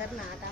Sir नाटा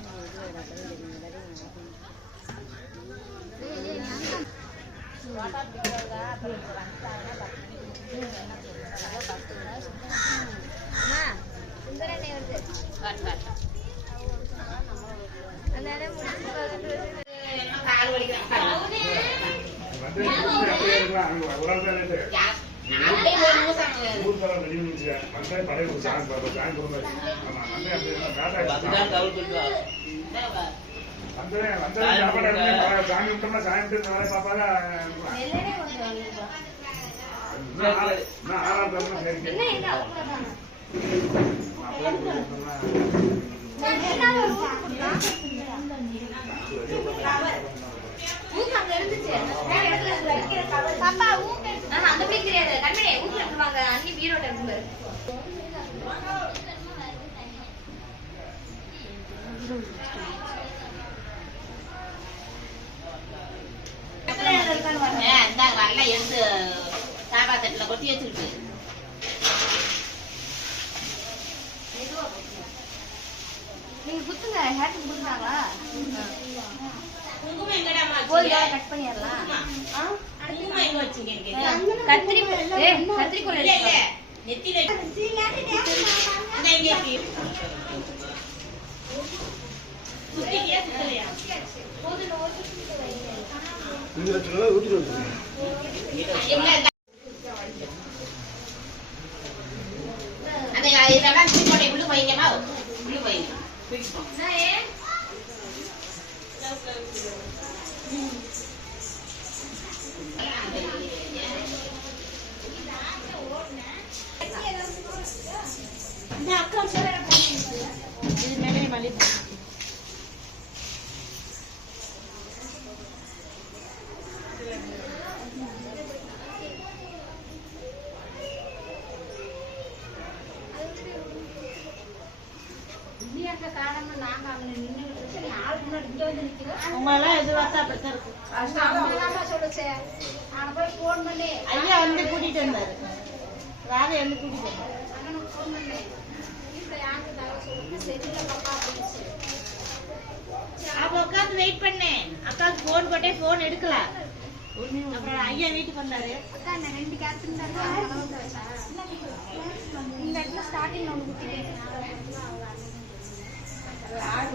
எடுத்து சாபா தட்டுல கொட்டி வச்சிருக்கு. நீங்க குத்துங்க, ஹேர் குத்துறாங்களா? குங்குமம் எங்கடா போய் கட் பண்ணிரலாம். குங்குமம் எங்க வச்சீங்க? கத்திரி கத்திரி கோல் இல்ல இல்ல நெத்தில அங்க எங்க இருக்கு? குத்திட்டியா குத்தலையா? போதுல ஓட்டிட்டு வைங்க. இந்த இடத்துல ஊத்திட்டு வந்து. அந்த இதெல்லாம் தூக்கி உள்ள வைங்கமா, உள்ள வைங்க. நான் ஏ இந்த அக்கா சொல்ற இது மேலே மல்லி உங்களெல்லாம் எதிர்பார்த்தா அப்படித்தான் இருக்கு. ஐயா வந்து கூட்டிட்டு வந்தாரு. ராக வந்து கூட்டிட்டு வந்தாரு. அப்ப உட்காந்து வெயிட் பண்ணேன். அக்காவுக்கு போன் போட்டே போன் எடுக்கல. அப்புறம் ஐயா வீட்டுக்கு வந்தாரு. அக்கா இந்த 2 கேரட் இந்த இடத்துல ஸ்டார்டிங் ஒன்று குத்திட்டேன்.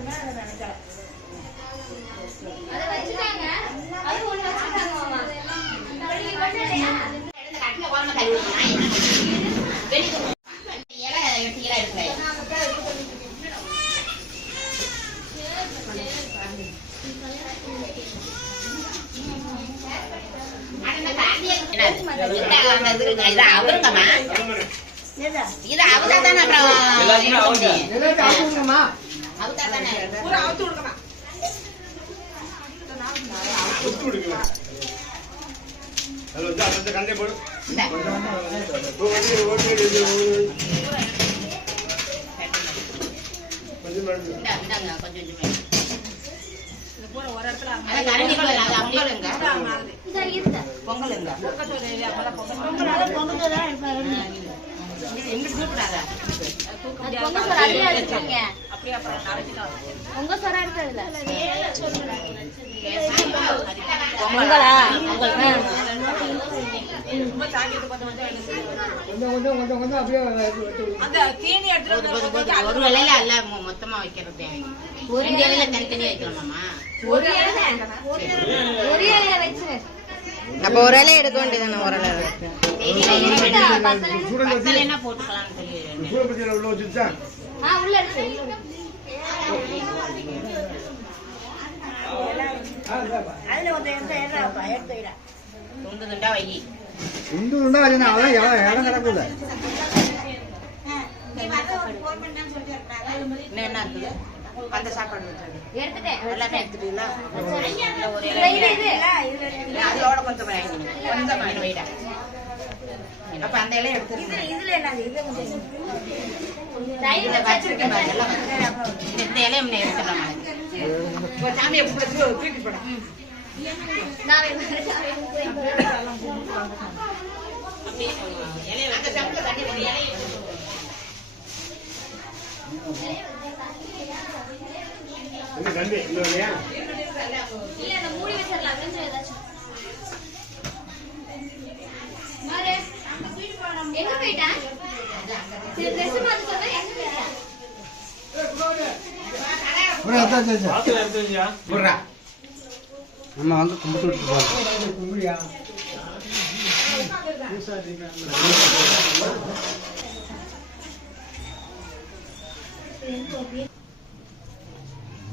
நினைக்கிறேன் அதை வச்சுட்டாங்க. அது ஒண்ணு வச்சுட்டாங்க மாமா. வெளிய பண்ணலையா? இந்த கட்டில வாங்க கை விடுங்க. நான் என்ன பண்ணுவேன்? வெளிய இலை எடுத்துக்கிற எடுக்கறேன். அண்ணா காந்தியே இது அவருங்கம்மா. இது அவதா தானே அப்புறம் எல்லாரும் அவங்கம்மா. அவதா தானே பூரா அவுத்து விடுங்கம்மா. அவுத்து விடுங்க. ஹலோ ஜா அந்த கண்டே போடு. இந்த இந்தாங்க கொஞ்சம் இந்த பூரா ஒரு இடத்துல அங்க கரண்டி போல பொங்கலுங்க. இந்த இருந்த பொங்கலுங்க. பொங்கல் அப்பலாம் பொங்கல் பொங்கல் தான் இருப்பாங்க. எங்க கூப்பிடாத பொங்க சோறு அடியா வச்சிருக்கீங்க. அப்படியே அப்புறம் நாளைக்கு பொங்க சோறு எடுத்ததுல பொங்கலா பொங்கல் ரொம்ப சாக்கிட்டு கொஞ்சம் அப்படியே அந்த தீனி எடுத்து ஒரு வேளையில அல்ல மொத்தமா வைக்கிறது. ஒரு வேளையில தனித்தனியா வைக்கலாமாமா? ஒரு வேளையில வச்சிரு. அப்ப ஒரு இலை எடுக்க வேண்டியதானே? ஒரு இலை என்ன போட்டுக்கலாம் உள்ள இருக்கு. துண்டு துண்டா வை. துண்டு துண்டா வச்சுனா அதான் இடம் கிடக்குது. என்ன இருக்குது அந்த சாப்பாடு எடுத்துட்டேன். எல்லாமே எடுத்துட்டீங்களா? ஒரு இலை அதோட கொஞ்சம் கொஞ்சம் வைடா. அப்ப அந்த இலையை எடுத்துருங்க. இதுல என்ன இது வச்சிருக்கேன் இந்த இலையை முன்ன எடுத்துடலாம். சாமியை தூக்கி போடும். அந்த சம்பள தண்ணி இலையை மூடி வச்சிடலாம். எங்க போயிட்டேன்? நம்ம வந்து கும்பிட்டு விட்டுருக்கோம்.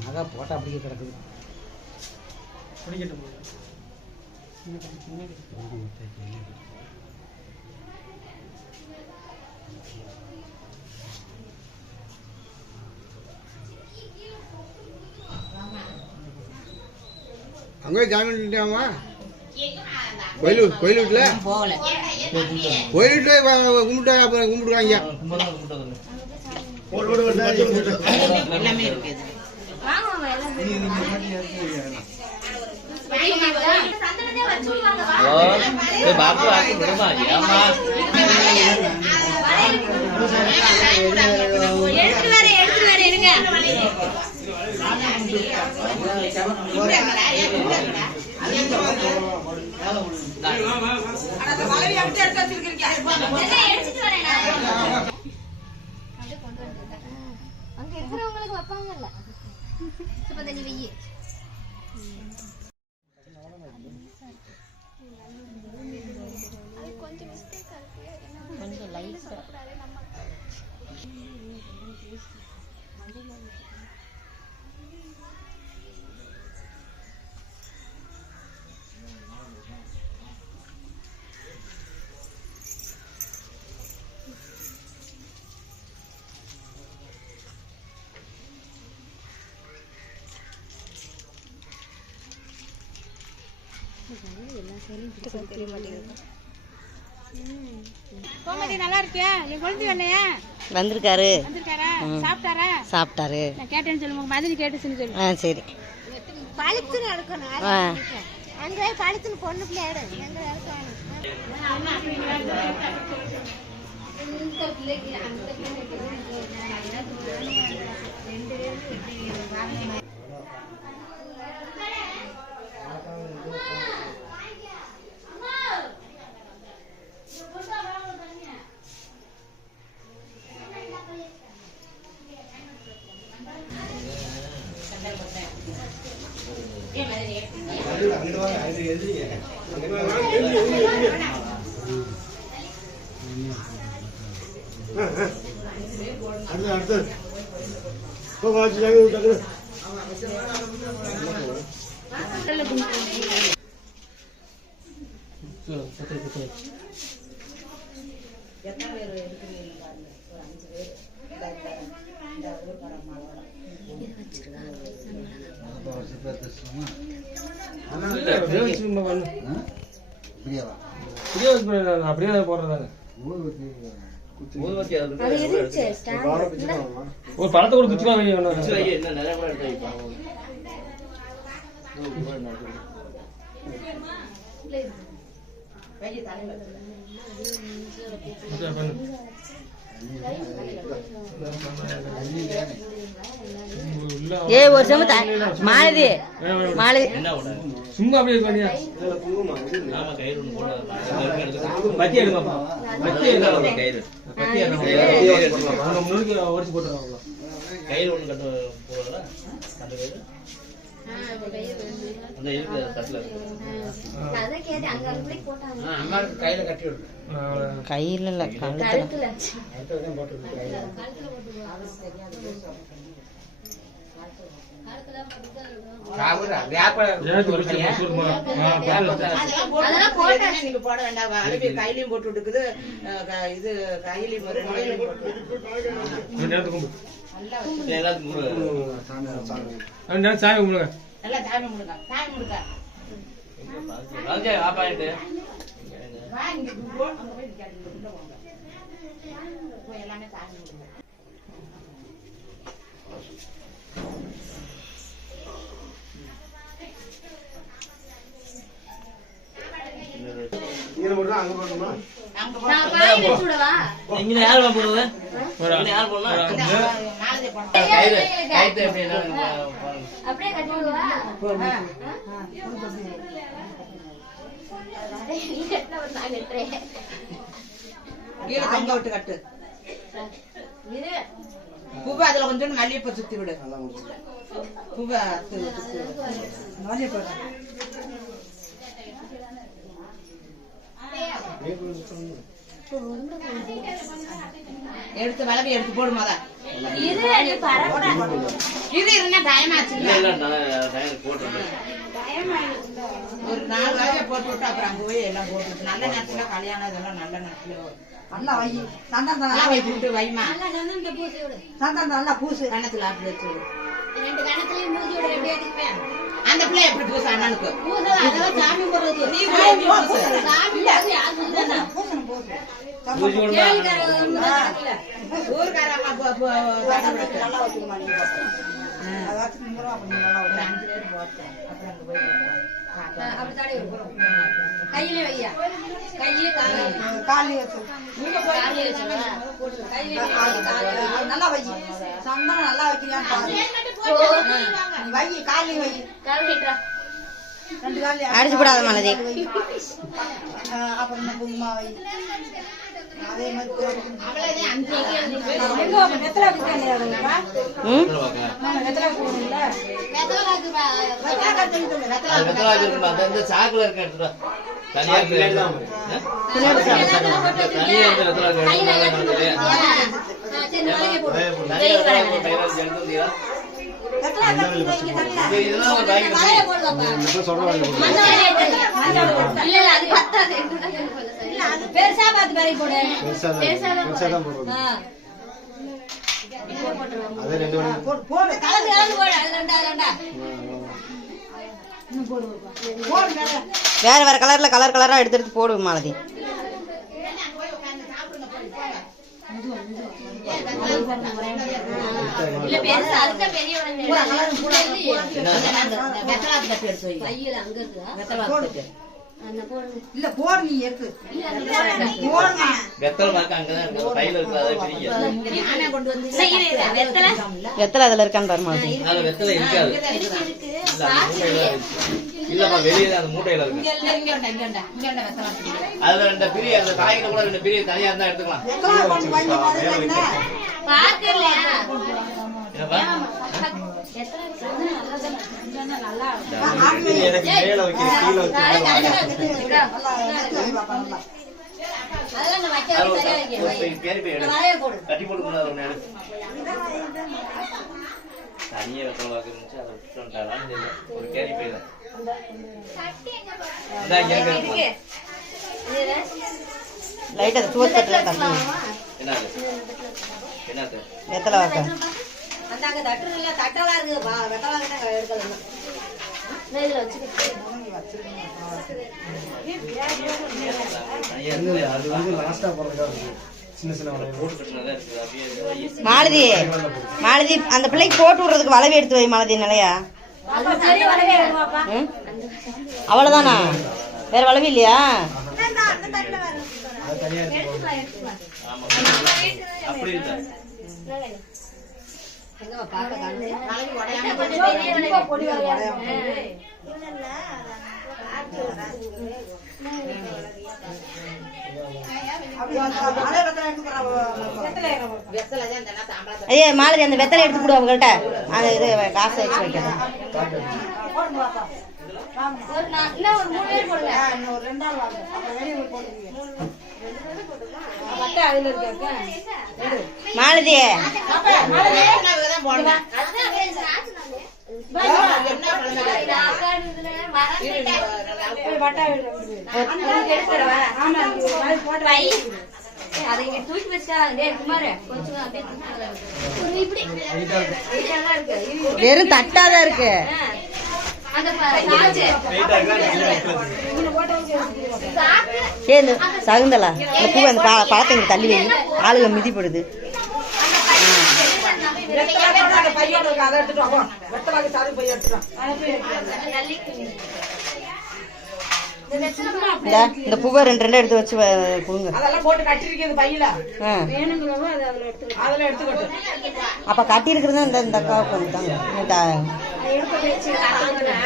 நகை போட்டா அப்படியே கிடக்குது. அங்கே ஜாமீன்டாமா கோயில் வீட்டில் போகல கோயில் வீட்டில் கும்பிட்டா கும்பிடுவாங்க. எல்லாமே இருக்குது. बापू आके बड़ा अम्मा அங்க இருக்கிறவங்களுக்கு வைப்பாங்கல்ல. சும்மா தண்ணி வெயி. கொஞ்சம் மிஸ்டேக்கா இருக்கு. கொஞ்சம் லைட்டா நல்லா இருக்கியா? என் குழந்தை அண்ணையா வந்திருக்காரு. சாப்பிட்டாரா? சாப்பிட்டாரு. நான் கேட்டேன்னு சொல்லுங்க. மதுரை கேட்டுச்சுன்னு சொல்லு. சரி. பழுத்துன்னு எடுக்கணும். அங்கே பழுத்துன்னு பொண்ணு பிள்ளையாடு எங்க எடுக்கணும். அப்படியே போடுறதாங்க ஒரு பழத்தை கூட குச்சி என்ன நிறைய கூட எடுத்து ஒரு சமயம் மாலதி மாலதி சும்மா அப்படியே பண்ணியா பத்தி எடுப்பா கயிறு முழுக்க உடச்சு போட்டுருவாங்க கயிறு ஒண்ணு கட்ட போடுவாங்களா அந்த கயிறு அந்த இருக்கு கட்டல கையில கட்டி விடுறேன் கையில இல்ல கழுத்துல போட வேண்டாம். கையிலையும் போட்டு விட்டுக்குது. இது கையிலையும் சாமி கும்பிடுங்க. நல்லா சாமி முடுங்க. சாமி முடுங்க. எல்லாமே சாமி கும்பிடுங்க. இங்க யார் போடுறது? யார் போடணும்? கைத்து எப்படி அப்படியே கட்டி விடுவா. கீழே தொங்க விட்டு கட்டு. பூவை அதுல கொஞ்சம் மல்லிகைப்பூ சுத்தி விடு. பூவை மல்லிகைப்பூ எடுத்து விளக்கு எடுத்து போடுமா? இது இருந்தா டைமாச்சு. ஒரு 4 வாயை போட்டு விட்டு அப்புறம் அங்க போய் எல்லாம் போட்டு நல்ல நேரத்துல கல்யாணம் இதெல்லாம் நல்ல நேரத்துல நல்லா வை. நல்லா வை போட்டு வைமா. நல்லா பூசு கணத்துல அப்படி வச்சு 2 கணத்துலயும் மூஞ்சி விட எப்படி எடுப்பேன்? அந்த பிள்ளை எப்படி பூசு அண்ணனுக்கு அதெல்லாம் சாமி போடுறது. நீ சாமி கையில வையா. கையில காலி வச்சு நல்லா வை. சந்தனம் நல்லா வைக்கிறியா வை. காலி வை. அடிச்சு போடாத மலதி. அப்புறம் குங்குமா வை. அதே மாதிரி சாக்குல இருக்க பெருசா பார்த்து பறி போடு. வேற வேற கலர்ல கலரா எடுத்து போடு மாலதி. இல்ல போடு நீ எடுத்து வெத்தலை பாக்க அங்கதான் இருக்கு கையில வெத்தலை அதுல இருக்கான்னு பாரு மாலதி. அதுல வெத்தலை இருக்காது. இல்லப்பா வெளியில அந்த மூட்டையில இருக்கு. அதுல 2 பிரி அந்த காய்கிட்ட கூட 2 பிரி தனியா இருந்தா எடுத்துக்கலாம். கட்டி போட்டு தனியே வெத்தலை பாக்க இருந்துச்சு அதை விட்டு வந்துட்டாலும் ஒரு கேரி பை தான். லைட்டா தூத்தட்டுல தண்ணி என்னது என்னது வெத்தலை வாக்க அந்தாங்க தட்டு இல்ல தட்டலா இருக்கு வெத்தலா கிட்ட எடுக்கலாம். இதுல வச்சுக்கிட்டு அது வந்து லாஸ்டா போறதா இருக்கு. சின்ன சின்ன மாலதி மாலதி அந்த பிள்ளைக்கு போட்டு விடுறதுக்கு வளவி எடுத்து வை மாலதி. நிலையா அவ்வளவுதானா? வேற வளவி இல்லையா? அப்படி இல்ல ஐயா மாலதி அந்த வெத்தலை எடுத்து கொடு அவங்கள்ட்ட. அந்த இது காசை வச்சு வைக்கிறேன். மாலதி தூக்கி வச்சா வெறும் தட்டாதான் இருக்கு. சரி சகுந்தலா அந்த பூ அந்த பழத்தை இங்கே தள்ளி வை, ஆளுக மிதிப்படுது. இந்த பூவை ரெண்டு ரெண்டு எடுத்து வச்சு கொடுங்க. அப்ப கட்டி இருக்கிறது இந்த இந்த அக்காவுக்கு வந்துட்டாங்க.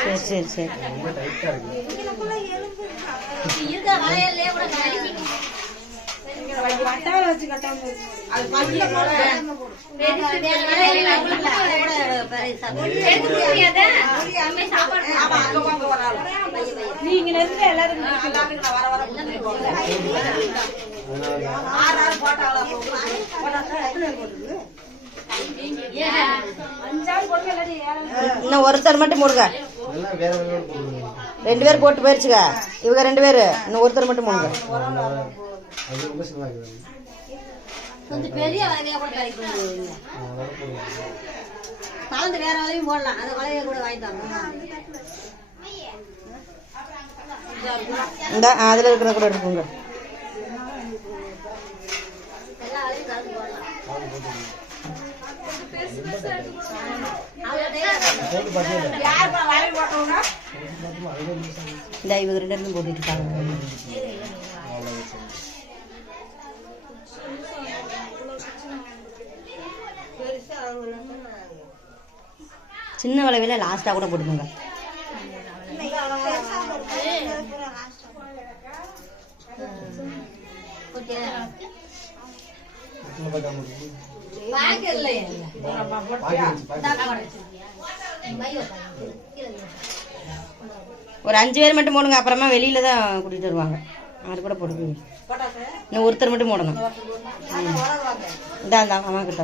சரி சரி சரி. நீங்க எல்லாரும் இன்னும் ஒருத்தர் மட்டும் போடுங்க. 2 பேர் போட்டு போயிருச்சுங்க. இவங்க 2 பேரு, இன்னும் ஒருத்தர் மட்டும் போடுங்க. கொஞ்சம் பெரிய வளைவையா கூட கலந்து வேற வளைவையும் போடலாம். அந்த வளைவைய கூட வாங்கிட்டாங்க. இந்த அதுல இருக்கிறத கூட எடுத்துக்கோங்க. இந்த இவங்க 2 பேரும் போட்டுட்டு இருக்காங்க. சின்ன வளைவில லாஸ்டா கூட போட்டுக்கோங்க. ஒரு 5 பேர் மட்டும் போடுங்க. அப்புறமா வெளியில தான் கூட்டிட்டு வருவாங்க. அது கூட போடுங்க. இன்னும் ஒருத்தர் மட்டும் போடணும். இந்த அம்மா கிட்ட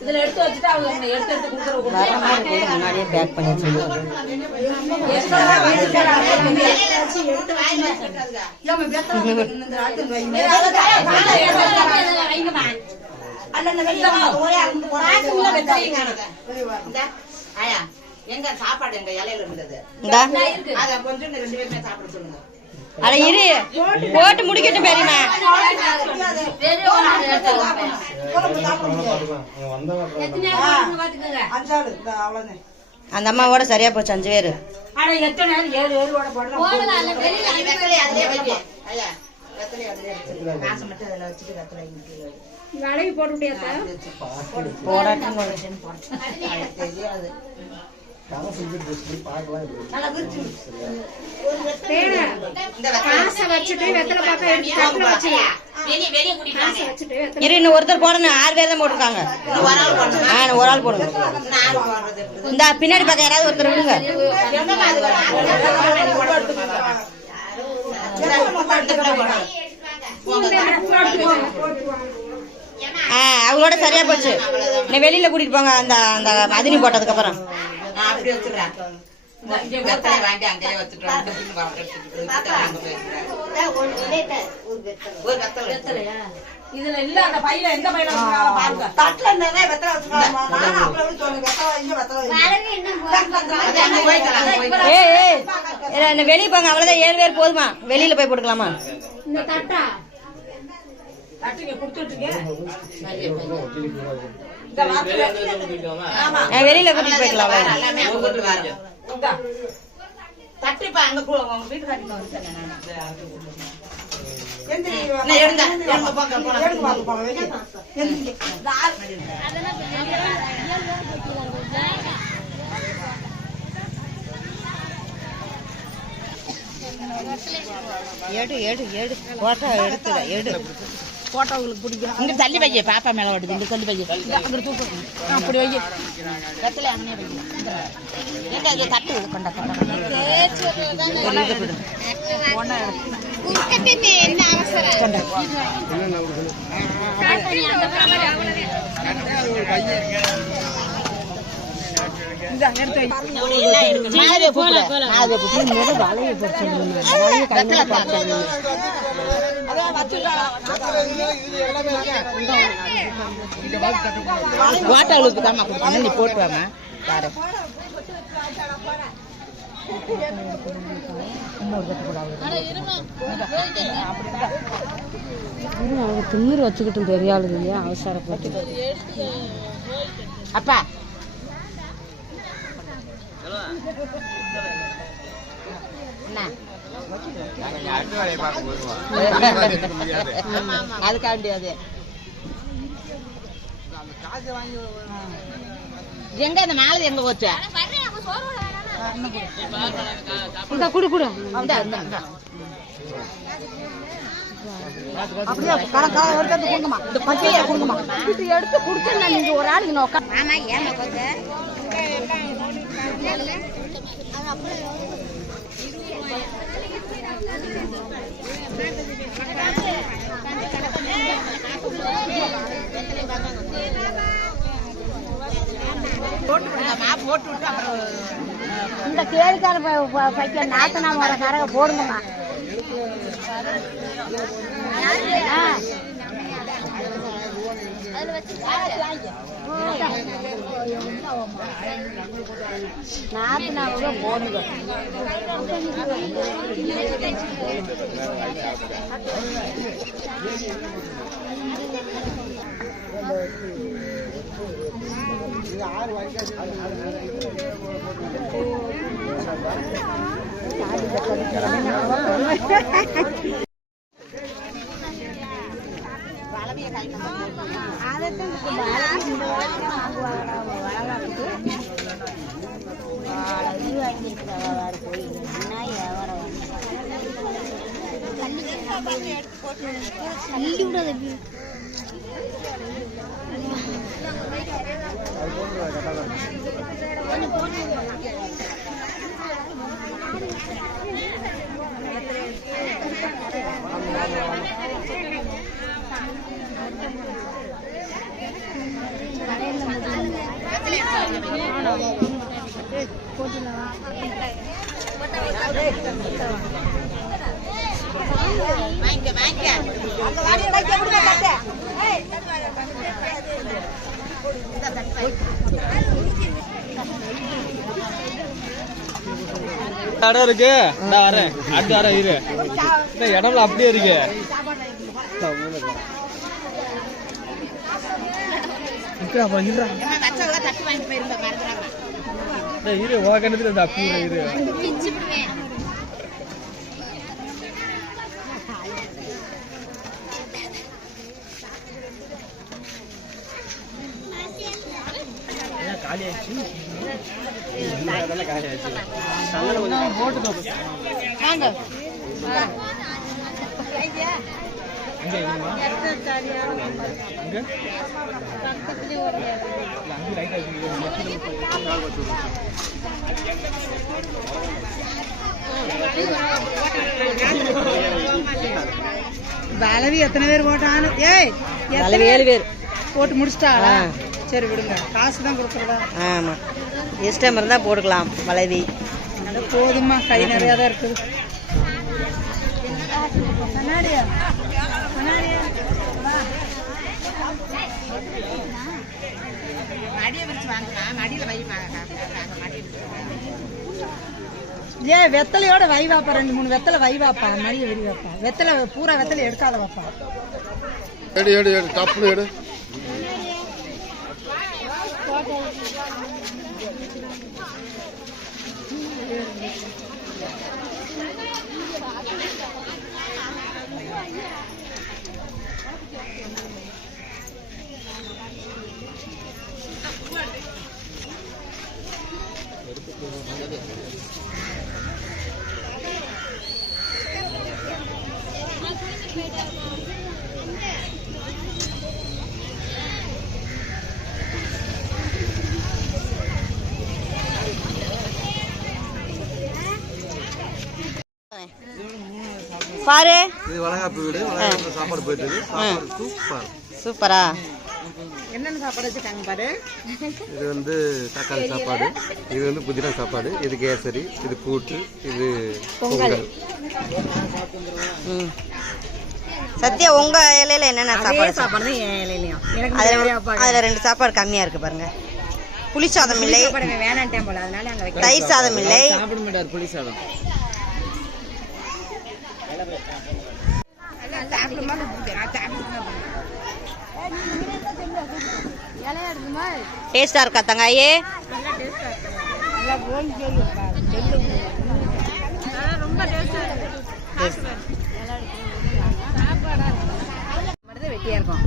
இதுல எடுத்து வச்சுட்டு அவங்க எடுத்து முன்னாடியே பேக் பண்ணி எங்க சாப்பாடு எங்க இலையில இருந்தது. அத கொஞ்சம் 2 பேருமே சாப்பிட சொல்லுங்க. அட இரு போட்டு முடிக்கட்டும் பெரியமா. அந்த அம்மாவோட சரியா போச்சு 5 பேரு. வளைவி போட முடியாதா? இன்னும் ஒருத்தர் போடணும். 6 பேர் தான் போட்டிருக்காங்க. ஒரு ஆள் போடுங்க. இந்த பின்னாடி பக்கம் யாராவது ஒருத்தர் விடுங்க. அவங்களோட சரியா போச்சு. நீ வெளியில கூட்டிட்டு போங்க. அந்த அந்த மதினி போட்டதுக்கு அப்புறம் இதுல இல்ல அந்த பையில எந்த பையில பாருங்க. தட்டுல நிறைய வெத்தலை வச்சுக்கலாமா? வெளியே போங்க. அவ்வளவுதான் 7 பேர் போதுமா? வெளியில போய் போட்டுக்கலாமா? இந்த தட்டா தட்டுங்க குடுத்துட்டீங்க. வெளியில கூட்டிட்டு போய்க்கலாம். தட்டுப்பா அங்க உங்க வீட்டுக்காரிக்கு வந்துட்டேன் போட்டோங்களுக்கு பிடிக்கும். இங்க தள்ளி வைய பாப்பா மேல ஓடுது. இங்க தள்ளி வைய அங்க தூக்கு. அப்படி வைய வெத்தலை அங்கனே வைய. ஏங்க இது தட்டு கொண்ட கொண்ட என்ன அவசரம்? வாட்டாளுக்கு தாமா கொடுக்கணும், நீ போட்டு வாமா. திமிரு வச்சுக்கிட்டும் பெரிய ஆளு இல்லையா, அவசரப்பட்டு. அப்பா அதுக்காண்டி அது எங்க அந்த மாலை எங்க போச்சு? குடு குடு அப்படியே கொடுங்கம்மா, இந்த பச்சையை கொடுங்கம்மா. எடுத்து கொடுத்து நீங்க ஒரு ஆளுக்கு நோக்க. ஆமா ஏமா கொஞ்சம் போட்டு விட்டு அப்புறம் இந்த கேள்விக்கார பைக்க நாத்தனா வர கரக போடுங்கம்மா. நாத்தனாவுக்கு போடுங்க. இடம் இருக்கு, நான் வரேன். அடுத்த வாரம் இரு. இந்த இடம்ல அப்படியே இருக்கு. இரு ஓகே அப்படியே இரு. காலியாச்சு போட்டு பலவி எத்தனை பேர் போட்டானு? ஏய், 7 பேர் போட்டு முடிச்சிட்டாளா? சரி விடுங்க, காசு தான் கொடுக்குறதா? ஆமா, இஷ்டம் இருந்தா போட்டுக்கலாம். வளவி போதுமா, கை நிறையா தான் இருக்குது. ஏன் வெத்தலையோட வை வாப்பா, 2-3 வெத்தலை வை வாப்பா, மடிய விரி வாப்பா. வெத்தலை பூரா வெத்தலை எடுக்காத வாப்பா. எடு எடு எடு டப்புனு எடு. பாரு, இது வளகாப்பு வீடு. வளகாப்பு சாப்பாடு போயிட்டு இருக்கு. சாப்பாடு சூப்பர். சூப்பரா. என்னென்ன சாப்பாடு வச்சுருக்காங்க பாரு. இது வந்து தக்காளி சாப்பாடு, இது வந்து புதினா சாப்பாடு, இது கேசரி, இது கூட்டு, இது பொங்கல். சத்யா உங்க இலையில என்னென்ன சாப்பாடு? சாப்பாடு என் இலையிலையும் அதுல 2 சாப்பாடு கம்மியா இருக்கு பாருங்க. புளி சாதம் இல்லை, வேணான்ட்டேன் போல, அதனால அங்க தயிர் சாதம் இல்லை. சாப்பிட மாட்டார் புளி சாதம். டேஸ்டா இருக்கா தங்காயே? ரொம்ப டேஸ்டா இருக்கு. வெட்டியா இருக்கும்.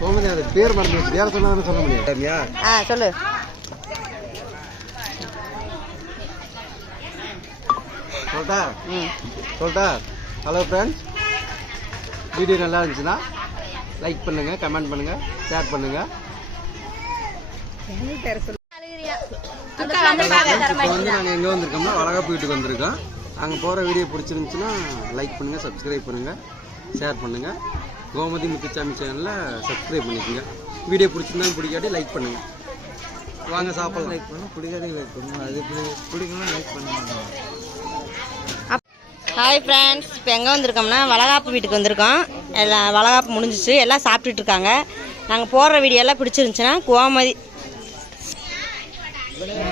கோமதி அது பேர் மறந்து வேற சொன்னாலும் சொல்ல முடியாது. சொல்லு. சொல்லிட்டா. ஹலோ ஃப்ரெண்ட்ஸ், வீடியோ நல்லா இருந்துச்சுன்னா லைக் பண்ணுங்க, கமெண்ட் பண்ணுங்க, ஷேர் பண்ணுங்க. இப்போ வந்து நாங்கள் எங்கே வந்திருக்கோம்னா வளகாப்பு வீட்டுக்கு வந்திருக்கோம். அங்கே போகிற வீடியோ பிடிச்சிருந்துச்சுன்னா லைக் பண்ணுங்கள், சப்ஸ்கிரைப் பண்ணுங்கள், ஷேர் பண்ணுங்கள். கோமதி முத்துச்சாமி சேனலில் சப்ஸ்கிரைப் பண்ணிக்கோங்க. வீடியோ பிடிச்சிருந்தாலும் பிடிக்காட்டி லைக் பண்ணுங்கள். வாங்க சாப்பிடலாம். லைக் பண்ணணும், பிடிக்காதே லைக் பண்ணணும், அது பிடிக்கணும் லைக் பண்ணுங்க. ஹாய் ஃப்ரெண்ட்ஸ், இப்போ எங்கே வந்திருக்கோம்னா வளகாப்பு வீட்டுக்கு வந்திருக்கோம். எல்லாம் வளகாப்பு முடிஞ்சிச்சு, எல்லாம் சாப்பிட்டுட்டு இருக்காங்க. நாங்கள் போடுற வீடியோலாம் பிடிச்சிருந்துச்சுன்னா கோமதி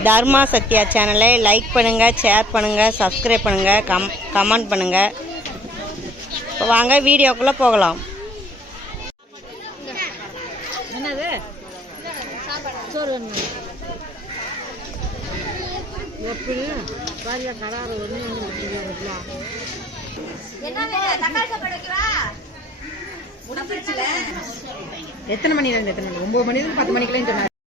தர்மா சத்யா சேனலை லைக் பண்ணுங்கள், ஷேர் பண்ணுங்கள், சப்ஸ்கிரைப் பண்ணுங்கள், கமெண்ட் பண்ணுங்கள். இப்போ வாங்க வீடியோக்குள்ளே போகலாம். என்னது சோறு வேணும். எப்படி பாரியா கடாறு ஒன்று எத்தனை மணிலேருந்து எத்தனை மணி? 9 மணிலேருந்து 10 மணிக்குள்ளே சொன்னாரு.